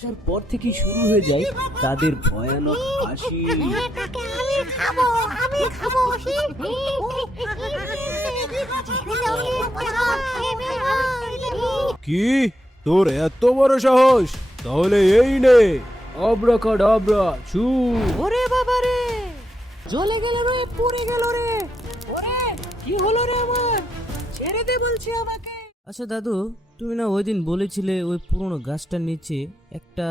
আসার পর থেকেই শুরু হয়ে যায় তাদের ভয়ানক হাসি। কি তোর এত বড় সাহস? তাহলে এই নে আব্রাকাডাব্রা ছু। ওরে বাবা রে, জ্বলে গেল রে, পুড়ে গেল রে। ওরে কি হলো রে আমার? ছেড়ে দে বলছি আমাকে। আচ্ছা দাদু, তুমি না ওই দিন বলেছিলে ওই পুরনো গাছটার নিচে একটা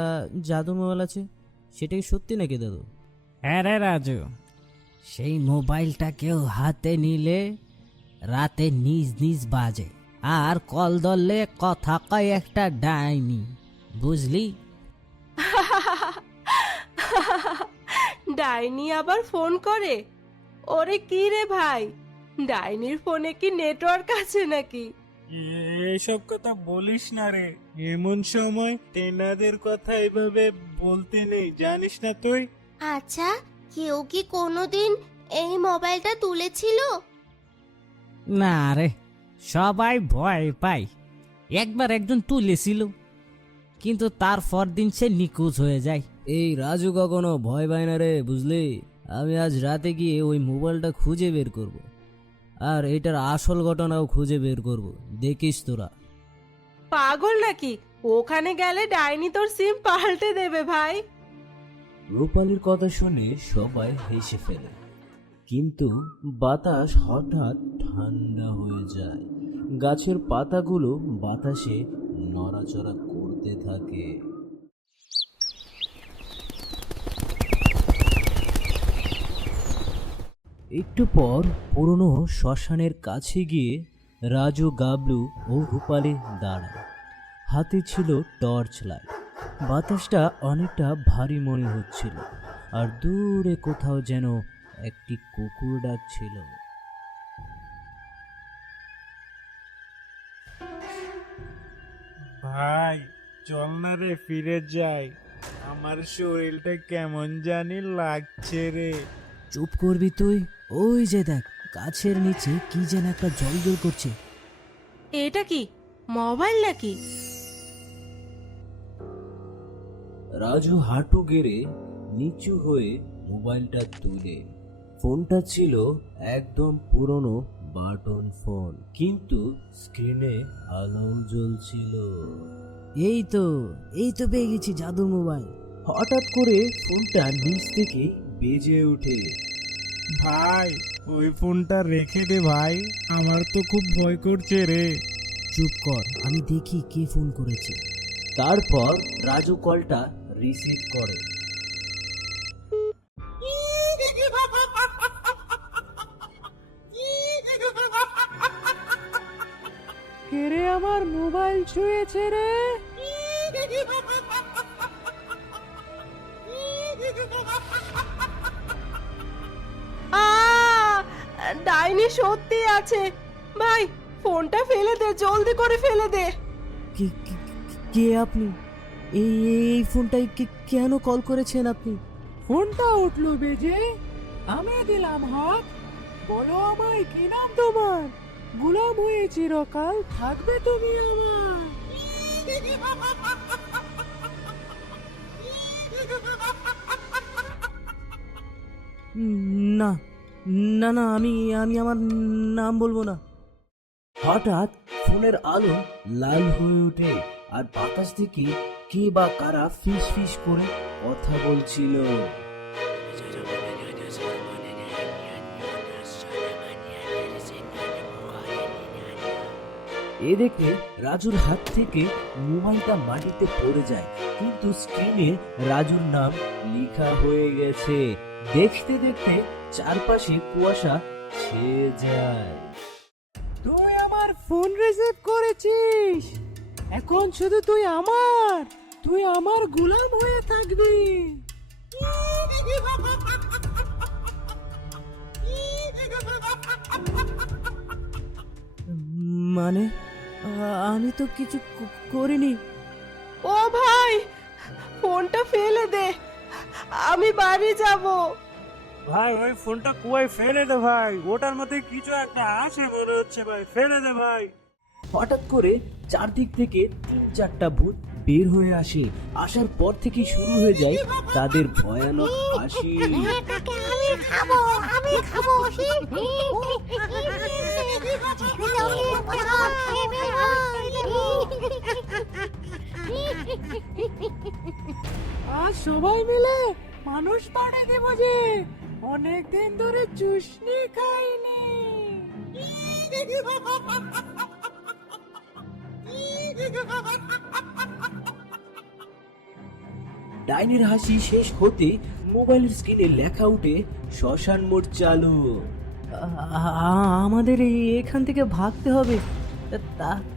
জাদু মোবাইল আছে, সেটা কি সত্যি নাকি দাদু? হ্যাঁ রে রাজু, সেই মোবাইলটা কেউ হাতে নিলে রাতে নিজ নিজ বাজে, আর কল ধরলে কথা কয় একটা ডাইনি, বুঝলি? ডাইনি আবার ফোন করে? ওরে কি রে ভাই, ডাইনির ফোনে কি নেটওয়ার্ক আছে নাকি? এসব কথা বলিস না রে, এমন সময় তেনাদের কথা এভাবে বলতে নেই, জানিস না তুই? আচ্ছা, কেউ কি কোনোদিন এই মোবাইলটা তুলেছিল? না রে, সবাই ভয় পায়। একবার একজন তুলেছিল, কিন্তু তারপর দিন সে নিখোঁজ হয়ে যায়। এই রাজু কখনো ভয় পায় না রে, বুঝলি? আমি আজ রাতে গিয়ে ওই মোবাইলটা খুঁজে বের করব, আর এটার আসল ঘটনাও খুঁজে বের করব, দেখিস তোরা। পাগল নাকি? ওখানে গেলে ডাইনি তোর সিম পাল্টে দেবে ভাই। রূপালীর কথা শুনে সবাই হেসে ফেলে, কিন্তু বাতাস হঠাৎ ঠান্ডা হয়ে যায়। গাছের পাতাগুলো বাতাসে নড়াচড়া করতে থাকে। একটু পর পুরনো শ্মশানের কাছে গিয়ে রাজু, গাবলু ও রূপালী দাঁড়ায়। হাতে ছিল টর্চ লাইট। বাতাসটা অনেকটা ভারী মনে হচ্ছিল, আর দূরে কোথাও যেন একটি কুকুর ডাকছিল। ভাই চল না রে, ফিরে যাই, আমার শরীরটা কেমন জানি লাগছে রে। চুপ করবি তুই? ওই যে দেখ, গাছের নিচে কি যেন একটা জল করছে। এটা কি মোবাইল নাকি? রাজু হাঁটু গেড়ে নিচু হয়ে মোবাইলটা তুলে। ফোনটা ছিল একদম পুরনো বাটন ফোন, কিন্তু স্ক্রিনে আলো জ্বলছিল। এই তো পেয়ে গেছি জাদুর মোবাইল। হঠাৎ করে ফোনটা নিচ থেকে বেজে ওঠে। ভাই ওই ফোনটা রেখে দে ভাই, আমার তো খুব ভয় করছে রে। চুপ কর, আমি দেখি কে ফোন করেছে। তারপর রাজু কলটা রিসিভ করে। কে রে আমার মোবাইল ছুঁয়েছে রে? ডাইনি সত্যি আছে ভাই, ফোনটা ফেলে দে, জলদি করে ফেলে দে। কে আপনি? এই ফোনটাই কেন কল করেছেন আপনি? ফোনটা উঠলো বেজে, আমি দিলাম হাত। বলো আমায়, কি নাম তোমার? গোলাম হয়ে চিরকাল থাকবে তুমি আমার। না না না, আমি আমার নাম বলবো না। হঠাৎ ফোনের আলো লাল হয়ে ওঠে, আর বাতাস থেকে কে বা কারা ফিস ফিস করে কথা বলছিল। এ দেখে রাজুর হাত থেকে মোবাইলটা মাটিতে পড়ে যায়, কিন্তু স্ক্রিনে রাজুর নাম লেখা হয়ে গেছে। দেখতে দেখতে চারপাশে কুয়াশা ছেয়ে যায়। তুই আমার ফোন রিসিভ করেছিস, এখন শুধু তুই আমার গোলাম হয়ে থাকবি। মানে আমি তো কিছু করিনি। ও ভাই, ফোনটা ফেলে দে, আমি বাড়ি যাব। ভাই ওই ফোনটা কুয়ায় ফেলে দে ভাই, ওটার মধ্যে কিছু একটা আছে মনে হচ্ছে ভাই, ফেলে দে ভাই। হঠাৎ করে চারদিক থেকে 3-4টা ভূত বের হয়ে আসে। আসার পর থেকে শুরু হয়ে যায় তাদের ভয়ানক হাসি। আজ সবাই মিলে মানুষ পাড়ে দেব যে অনেকদিন ধরে চুষনি খাইনি। ডাইনির হাসি শেষ হতে মোবাইলের স্ক্রিনে লেখা উঠে শ্মশান মোড় চালু। আমাদের এখান থেকে ভাগতে হবে,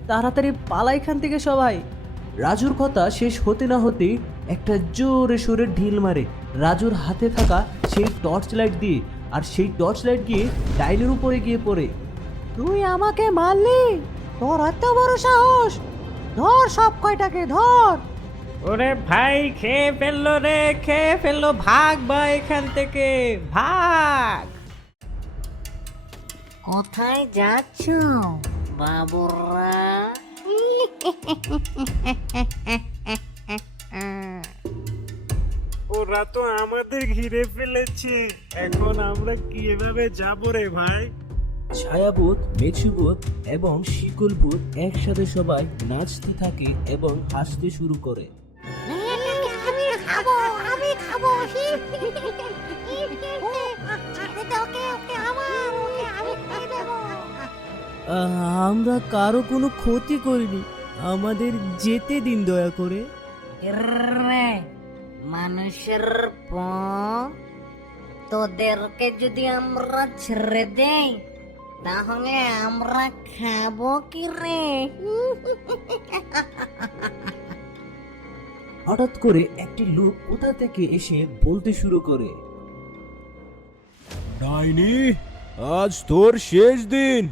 তাড়াতাড়ি পালা এখান থেকে সবাই। রাজুর কথা শেষ হতে না হতে একটা জোরে সোরে ঢিল মারে রাজুর হাতে থাকা সেই টর্চ লাইট দিয়ে, আর সেই টর্চ লাইট গিয়ে ডাইনির উপরে গিয়ে পড়ে। তুই আমাকে মারলি? তোর এত বড় সাহস! ধর সব কয়টাকে ধর! ওরে ভাই, খেয়ে ফেললো রে, খেয়ে ফেললো। ভাগ ভাই এখান থেকে, ভাগ। কোথায় যাচ্ছ বাবুরা? ওরা তো আমাদের ঘিরে ফেলেছে, এখন আমরা কিভাবে যাবো রে ভাই? ছায়াভূত, মেছুভূত এবং শিকলভূত একসাথে সবাই নাচতে থাকে এবং হাসতে শুরু করে। আমি খাবো ছেড়ে দে ওকে, ওকে আমার, ওকে আমি খেয়ে দেবো। আমরা কারো কোনো ক্ষতি করিনি, আমাদের যেতে দিন দয়া করে। রে মানুষের প তোদেরকে যদি আমরা ছেড়ে দেই তাহলে আমরা খাবো কি রে? হঠাৎ করে একটি লোক কোথা থেকে এসে বলতে শুরু করে, ডাইনি, আজ তোর শেষ দিন।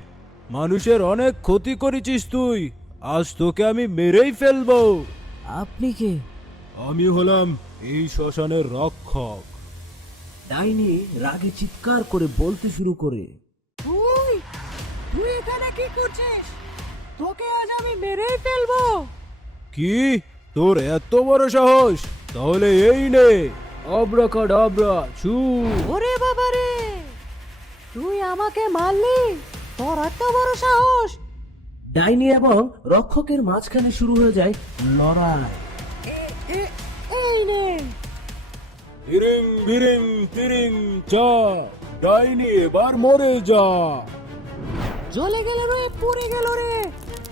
মানুষের অনেক ক্ষতি করেছিস তুই, আজ তোকে আমি মেরেই ফেলবো। আপনি কে? আমি হলাম এই শ্মশানের রক্ষক। ডাইনি রাগে চিৎকার করে বলতে শুরু করে, তুই এখানে কি করছিস? তোকে আজ আমি মেরেই ফেলবো। কি, তোর এত বড় সাহস? তাহলে এই নে, আব্রাকাডাব্রা ছু। ওরে বাবা রে, তুই আমাকে মারলি? তোর এত বড় সাহস! ডাইনি এবং রক্ষকের মাঝখানে শুরু হয়ে যায় লড়াই। এই নে। তিরিং বিরিং তিরিং চা, ডাইনি এবার মরে যা। জ্বলে গেল রে, পুড়ে গেল রে।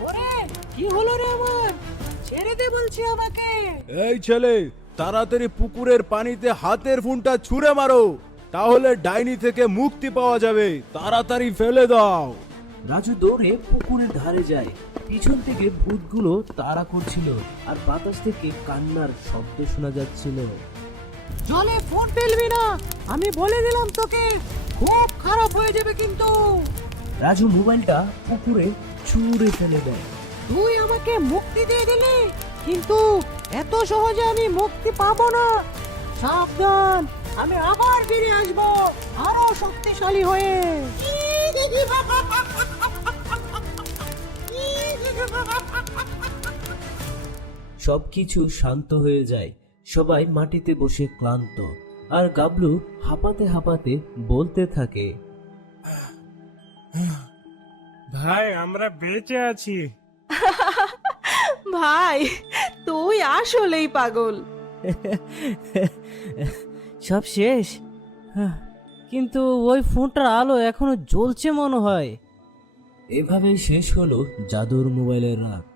ওরে কি হলো রে আমার? ছেড়ে দে বলছি আমাকে। এই ছেলে, তাড়াতাড়ি পুকুরের পানিতে হাতের ফোনটা ছুঁড়ে মারো, তাহলে ডাইনি থেকে মুক্তি পাওয়া যাবে। তাড়াতাড়ি ফেলে দাও। রাজু দৌড়ে পুকুরের ধারে যায়। পিছন থেকে ভূতগুলো তাড়া করছিল আর বাতাস থেকে কান্নার শব্দ শোনা যাচ্ছিল। জলে ফোন ফেলবি না, আমি বলে দিলাম তোকে, খুব খারাপ হয়ে যাবে কিন্তু। রাজু মোবাইলটা পুকুরে ছুঁড়ে ফেলে দেয়। তুই আমাকে মুক্তি দিয়ে দিলি, কিন্তু এত সহজে আমি মুক্তি পাবো না। সাবধান, আমি আবার ফিরে আসবো আরো শক্তিশালী হয়ে। সবকিছু শান্ত হয়ে যায়। সবাই মাটিতে বসে ক্লান্ত, আর গাবলু হাঁপাতে হাঁপাতে বলতে থাকে, ভাই আমরা বেঁচে আছি। ভাই তুই আসলেই পাগল। সব শেষ, কিন্তু ওই ফোনটার আলো এখনো জ্বলছে মনে হয়। এভাবেই শেষ হলো জাদুর মোবাইলের রাত।